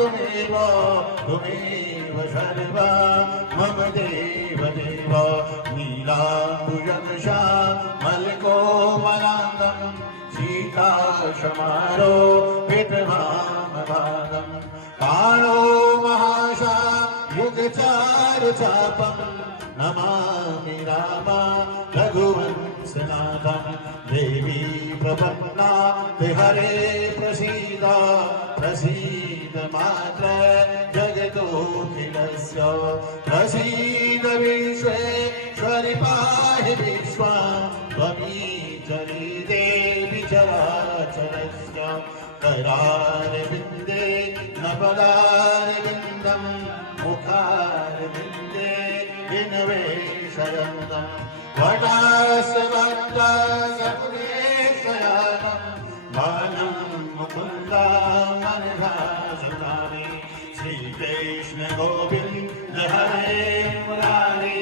तुमेव तुमेव सर्वा मम देव देव नीलाम्बुजश्यामलकोमलाङ्गं सीताशमारोपितवामभागम् कालो महाशा युगचारुचापं नमामि रामा रघुवंशनाथं देवी प्रपन्ना हरे प्रसीद प्रसीद मात्र जगतोऽखिलस्य प्रसीद विश्वेश्वरि पाहि विश्वं त्वमीचरि देवि चराचरस्य करारविन्दे न पदारविन्दं मुखारविन्दे विनवेशयन्तं वटास्वत्तसपुरेशयानं बालं मुकुन्दामनघासुधानि श्रीकृष्ण गोविन्द हरे मुरारी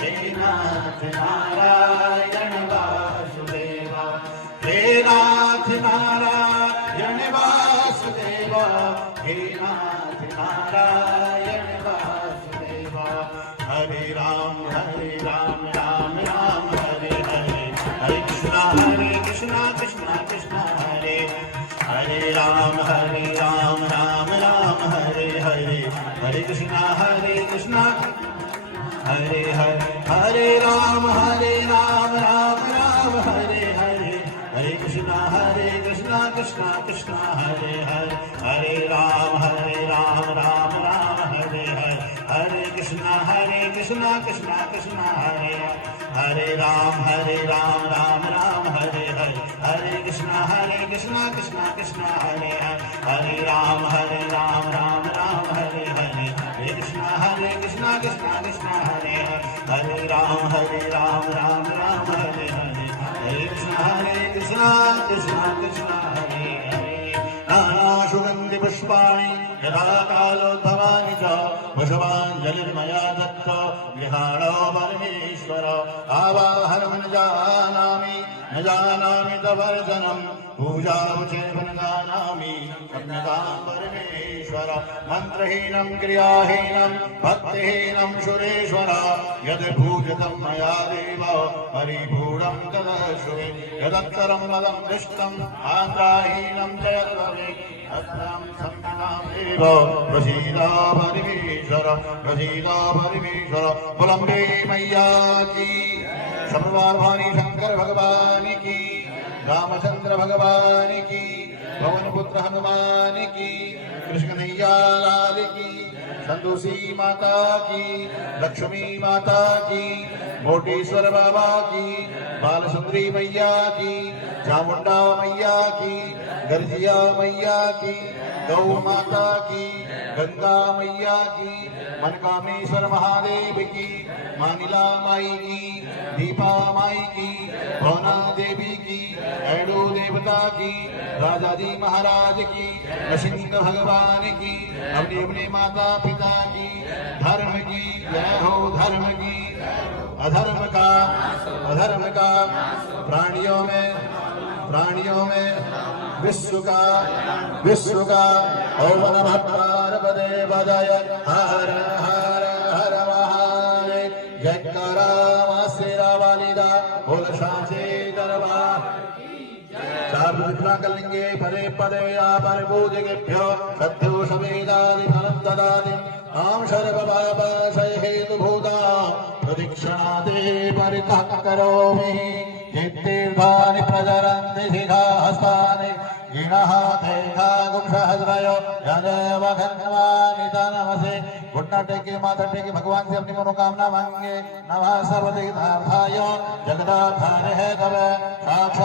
हे नाथ नारायण वासुदेव हे नाथ नारायण वासुदेव हे नाथ नारायण वासुदेव हरे राम राम राम हरे हरे हरे कृष्णा कृष्णा कृष्णा हरे हरे राम राम राम हरे हरे हरे कृष्णा हरे हरे हरे राम राम राम हरे हरे हरे कृष्णा कृष्णा कृष्णा हरे हरे हरे राम राम हरे हरे हरे कृष्णा कृष्णा कृष्णा हरे हरे राम राम हरे हरे हरे कृष्णा कृष्णा कृष्णा हरे हरे राम राम हरे हरे हरे कृष्णा कृष्णा कृष्णा हरे हरे राम राम हरे हरे हरे कृष्णा कृष्णा कृष्णा हरे हरे नाना सुगन्धि पुष्पाणि यथा कालोद्भवानि च वशवाञ्जलिर्मया दत्त गृहाणो परमेश्वर आवाहनं न जानामि तवर्जनं पूजावचेव न जानामि सम्यगां परमेश्वर मन्त्रहीनं क्रियाहीनं भक्तिहीनं सुरेश्वर यद् पूजितं मया देव परिपूर्णं तदश्रुवे यदत्तरं मदं दृष्टम् आन्द्राहीनं च यद्भवे अत्रं सम्यगां देव प्रसीद परमेश्वर बुलम्बे मैया की शंभुवार भवानी शंकर भगवान की रामचंद्र भगवान की पवन पुत्र हनुमान की कृष्ण कन्हैया लाल की संतोषी माता की लक्ष्मी माता की मोटेश्वर बाबा की बाल सुंदरी मैया की चामुंडा मैया की गर्जिया मैया की गौ माता की गंगा मैया की मनकामेश्वर महादेव की मानिला माई की दीपा माई की भवना देवी की ऐडो देवता की राजाजी महाराज की नृसिंह भगवान की अपने अपने माता पिता की धर्म की जय हो धर्म की अधर्म का प्राणियों में विश्व का ओम नमः पार्वते पदय हर हर हर महादेव जयकारा मासेरा वालिदा बोल शांति दरबार चार विधना कर लेंगे पदे पदे पर पूजकेभ्यो सद्यो सवेदादि फलं ददाति आम शर्व पाप क्षय हेतु भूता प्रदक्षिणाते परितः करोमि चित्तीर्घानि प्रचरन्ति शिखाहस्तानि गिणः तेघा गुंशहस्रयो यदेव धन्यवानि नमसे घुटना टेके माथा टेके भगवान से अपनी मनोकामना मांगे नमः सर्वदेवताय जगदाधार है तब साक्षात्